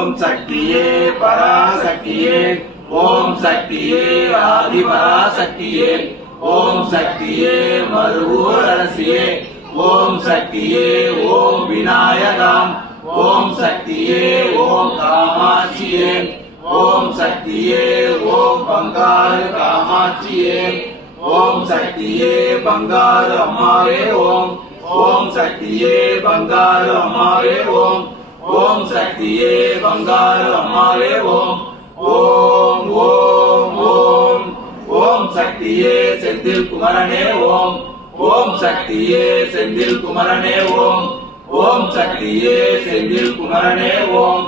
ஓம் சக்தியே பராசக்தியே ஓம் சக்தியே ஆதி பராசக்தியே ஓம் சக்தியே மருவூர் அரசியே ஓம் சக்தியே ஓம் விநாயகாம் ஓம் சக்தியே ஓம் காமாட்சியே ஓம் சக்தியே ஓம் பங்காரு காமாட்சியே ஓம் சக்தியே பங்காரு அம்மாவே ஓம் ஓம் சக்தியே பங்காரு அம்மாவே ஓம் ஓம் சக்தியே பங்காரு அம்மாவே ஓம் ஓம் ஓம் ஓம் ஓம் சக்தியே செந்தில் குமரனே ஓம் ஓம் சக்தியே செந்தில் குமரனே ஓம் ஓம் சக்தியே செந்தில் குமரனே ஓம்